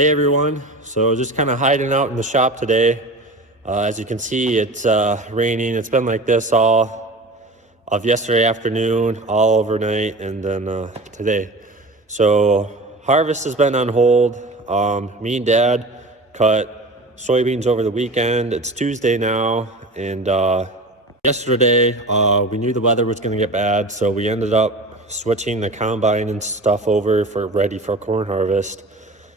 Hey everyone, so just kind of hiding out in the shop today. As you can see, it's raining. It's been like this all of yesterday afternoon, all overnight, and then today. So harvest has been on hold. Me and Dad cut soybeans over the weekend. It's Tuesday now, and yesterday we knew the weather was going to get bad, so we ended up switching the combine and stuff over for ready for corn harvest.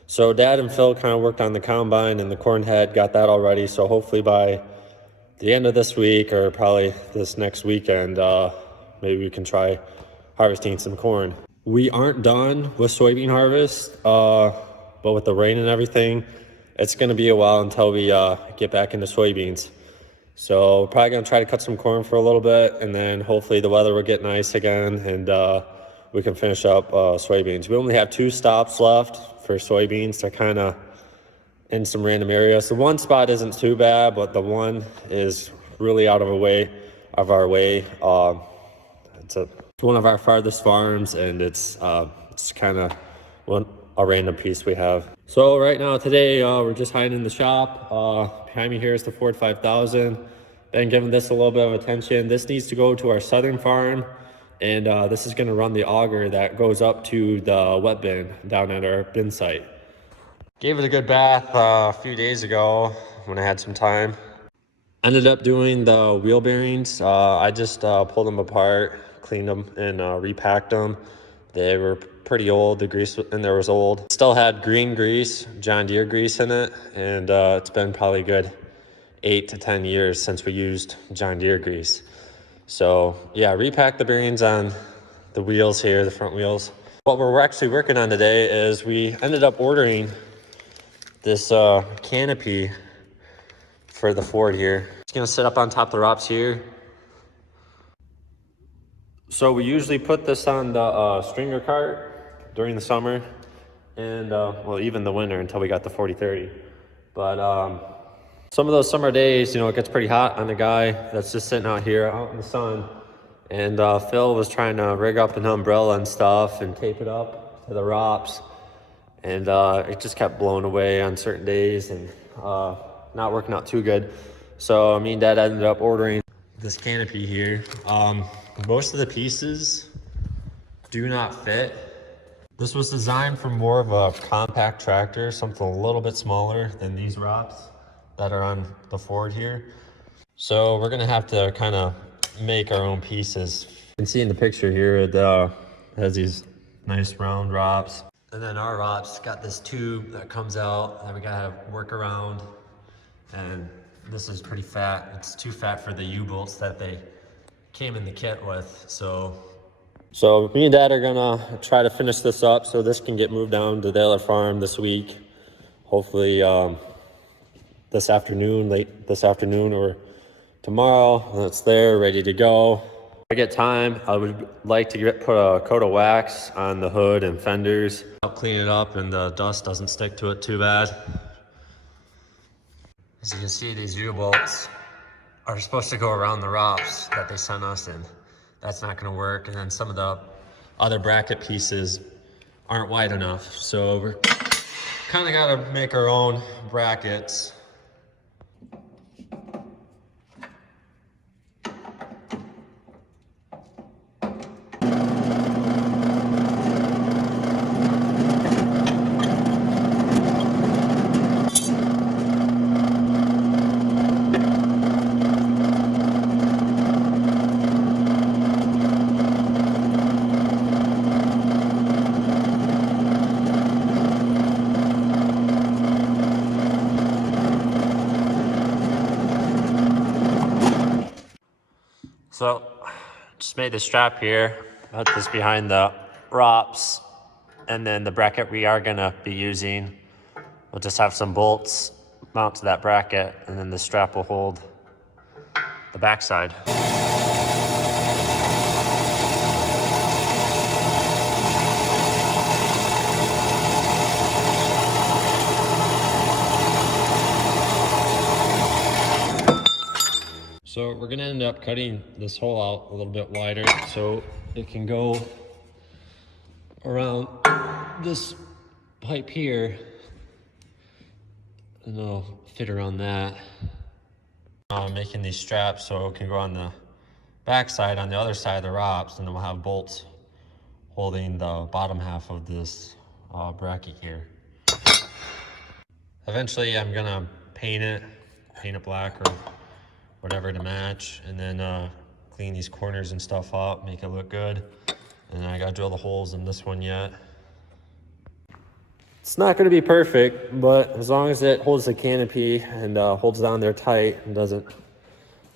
So Dad and Phil kind of worked on the combine and the corn head, got that all ready. So hopefully by the end of this week or probably this next weekend, maybe we can try harvesting some corn. We aren't done with soybean harvest, but with the rain and everything, it's going to be a while until we get back into soybeans. So we're probably going to try to cut some corn for a little bit, and then hopefully the weather will get nice again, and we can finish up soybeans. We only have 2 stops left for soybeans. They're kind of in some random areas. The one spot isn't too bad, but the one is really out of our way. It's one of our farthest farms, and it's kind of a random piece we have. So right now today we're just hiding in the shop. Behind me here is the Ford 5000. Been giving this a little bit of attention. This needs to go to our southern farm, and this is going to run the auger that goes up to the wet bin down at our bin site. Gave it a good bath a few days ago when I had some time. Ended up doing the wheel bearings. I just pulled them apart, cleaned them, and repacked them. They were pretty old. The grease in there was old. It still had green grease, John Deere grease in it, and it's been probably a good 8 to 10 years since we used John Deere grease. So yeah, repack the bearings on the wheels here, the front wheels. What we're actually working on today is we ended up ordering this canopy for the Ford here. It's gonna sit up on top of the ROPS here. So we usually put this on the stringer cart during the summer and well, even the winter until we got the 40/30. But some of those summer days, it gets pretty hot on the guy that's just sitting out here out in the sun. And Phil was trying to rig up an umbrella and stuff and tape it up to the ROPS. And it just kept blowing away on certain days and not working out too good. So me and Dad ended up ordering this canopy here. Most of the pieces do not fit. This was designed for more of a compact tractor, something a little bit smaller than these ROPS that are on the Ford here. So we're gonna have to kind of make our own pieces. You can see in the picture here, it has these nice round ROPS. And then our ROPS got this tube that comes out that we gotta work around. And this is pretty fat. It's too fat for the U-bolts that they came in the kit with. So me and Dad are gonna try to finish this up so this can get moved down to the other farm this week. Hopefully this afternoon, late this afternoon or tomorrow, and it's there, ready to go. If I get time, I would like to put a coat of wax on the hood and fenders. I'll clean it up and the dust doesn't stick to it too bad. As you can see, these U-bolts are supposed to go around the ROPS that they sent us, and that's not gonna work. And then some of the other bracket pieces aren't wide enough. So we're kind of gotta make our own brackets. So just made the strap here, put this behind the ROPS, and then the bracket we are gonna be using, we'll just have some bolts mount to that bracket, and then the strap will hold the backside. So we're gonna end up cutting this hole out a little bit wider so it can go around this pipe here and it'll fit around that. Making these straps so it can go on the back side on the other side of the ROPS, and then we'll have bolts holding the bottom half of this bracket here. Eventually I'm gonna paint it black or whatever to match, and then clean these corners and stuff up, make it look good. And I gotta drill the holes in this one yet. It's not gonna be perfect, but as long as it holds the canopy and holds down there tight and doesn't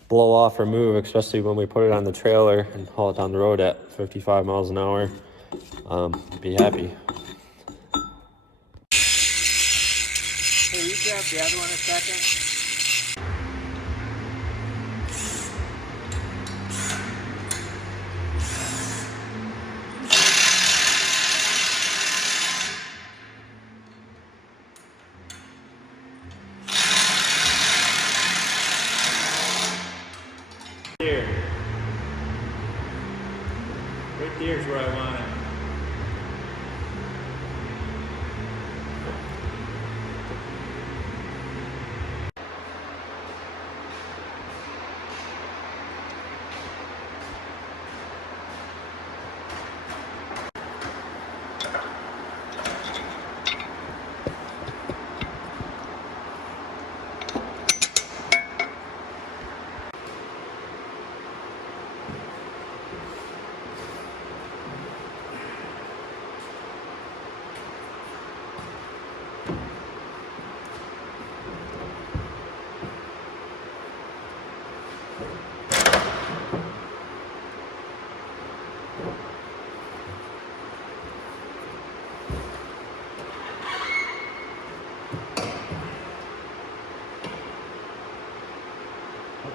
blow off or move, especially when we put it on the trailer and haul it down the road at 55 miles an hour, be happy. Hey, you grab the other one a second? Here. Right there's where I want it.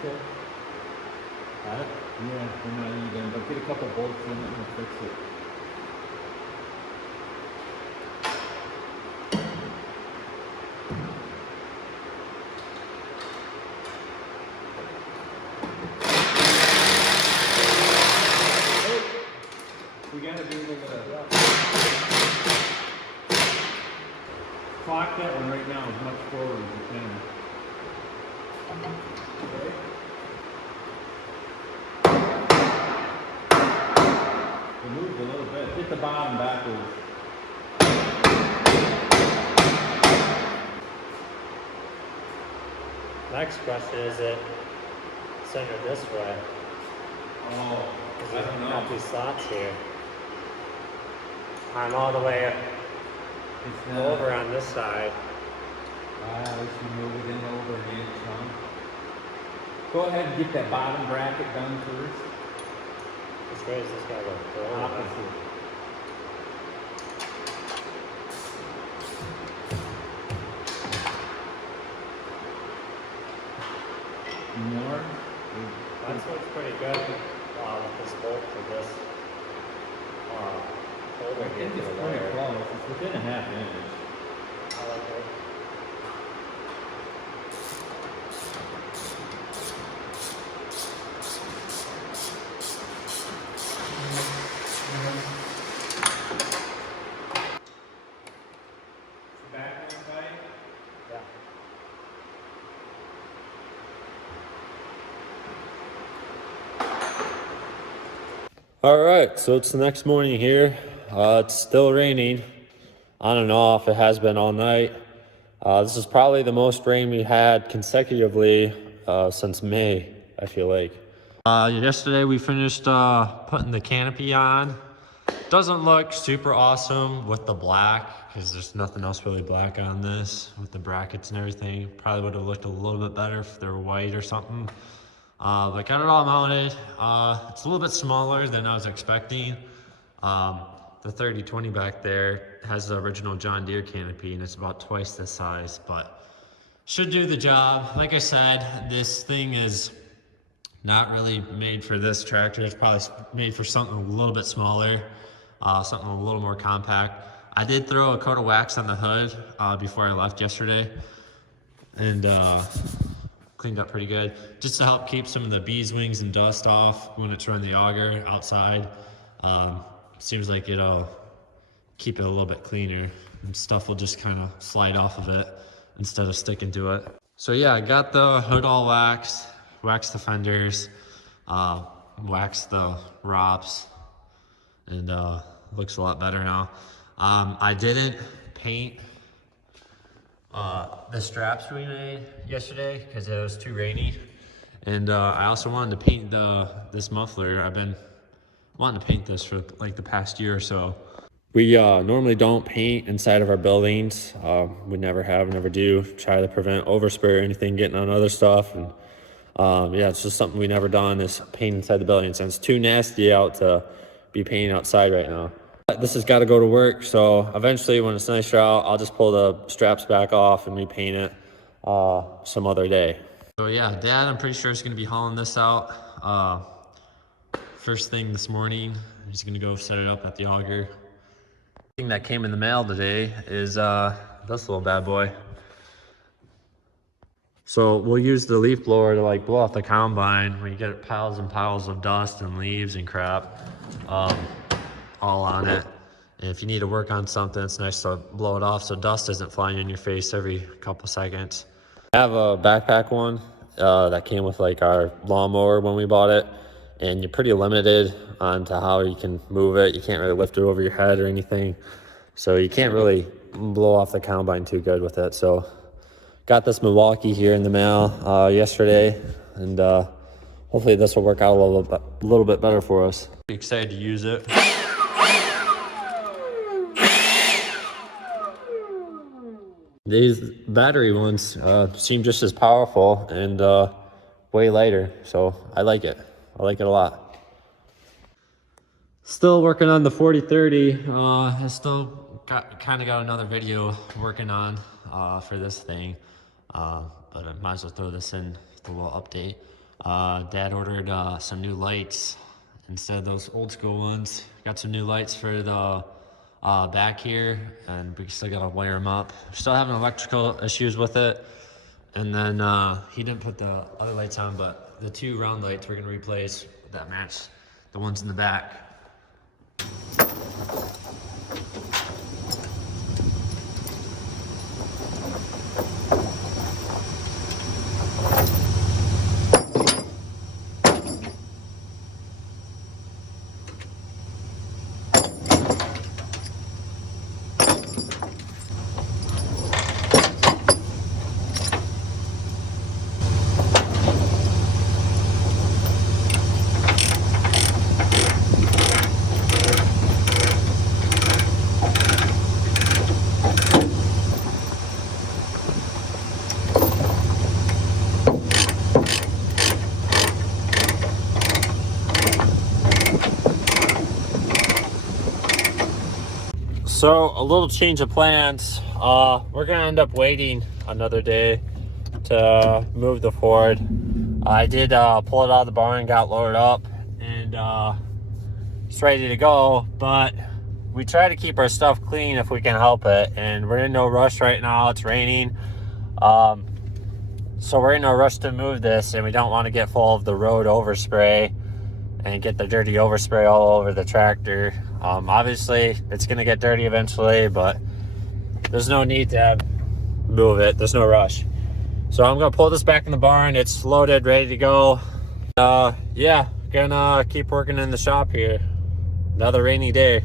Okay. Got it? Yeah, they're not even, but get a couple bolts in it and we'll fix it. We gotta do a little bit of clock that one right now as much forward as you can. Okay. We moved a little bit. Hit the bottom backwards. Next question is it centered this way? Oh, I don't know. Got these slots here. I'm all the way It's not. over on this side. We should move it in over an inch, huh? Go ahead and get that bottom bracket done first. Which way is this guy going? Opposite. More? That looks pretty good with this bolt to this holder I here think to it's the pretty wire. close. It's within a half inch. I like it. Back one tight? Yeah. All right, so it's the next morning here. It's still raining on and off. It has been all night. This is probably the most rain we had consecutively since May, I feel like. Yesterday we finished putting the canopy on. Doesn't look super awesome with the black because there's nothing else really black on this with the brackets and everything. Probably would have looked a little bit better if they were white or something. But got it all mounted. It's a little bit smaller than I was expecting. The 3020 back there has the original John Deere canopy and it's about twice this size, but should do the job. Like I said, this thing is not really made for this tractor. It's probably made for something a little bit smaller, something a little more compact. I did throw a coat of wax on the hood before I left yesterday, and cleaned up pretty good, just to help keep some of the bees wings and dust off when it's running the auger outside. Seems like it'll keep it a little bit cleaner and stuff will just kind of slide off of it. instead of sticking to it. So yeah, I got the hood all waxed the fenders, waxed the ROPS, and looks a lot better now. I didn't paint the straps we made yesterday because it was too rainy. And I also wanted to paint this muffler. I've been wanting to paint this for like the past year or so. We normally don't paint inside of our buildings. We never have, never do. Try to prevent overspray or anything getting on other stuff. And yeah, it's just something we never done is paint inside the buildings. And it's too nasty out to be painting outside right now. This has got to go to work. So eventually when it's nicer out, I'll just pull the straps back off and repaint it some other day. So yeah, Dad, I'm pretty sure is going to be hauling this out first thing this morning. He's going to go set it up at the auger. Thing that came in the mail today is this little bad boy. So we'll use the leaf blower to like blow off the combine when you get piles and piles of dust and leaves and crap all on it. And if you need to work on something, it's nice to blow it off so dust isn't flying in your face every couple seconds. I have a backpack one that came with like our lawnmower when we bought it, and you're pretty limited on to how you can move it. You can't really lift it over your head or anything, so you can't really blow off the combine too good with it. So got this Milwaukee here in the mail yesterday, and hopefully this will work out a little bit better for us. Excited to use it. These battery ones seem just as powerful and way lighter, so I like it. I like it a lot. Still working on the 4030. I still kind of got another video working on for this thing, but I might as well throw this in with a little update. Dad ordered some new lights instead of those old school ones. Got some new lights for the back here, and we still gotta wire them up. We're still having electrical issues with it. And then he didn't put the other lights on, but the two round lights we're gonna replace that match the ones in the back. So a little change of plans. We're gonna end up waiting another day to move the Ford. I did pull it out of the barn, got loaded up, and it's ready to go. But we try to keep our stuff clean if we can help it, and we're in no rush right now. It's raining, so we're in no rush to move this, and we don't want to get full of the road overspray and get the dirty overspray all over the tractor. Obviously it's gonna get dirty eventually, but there's no need to move it. There's no rush. So I'm gonna pull this back in the barn. It's loaded, ready to go. Yeah, gonna keep working in the shop here. Another rainy day.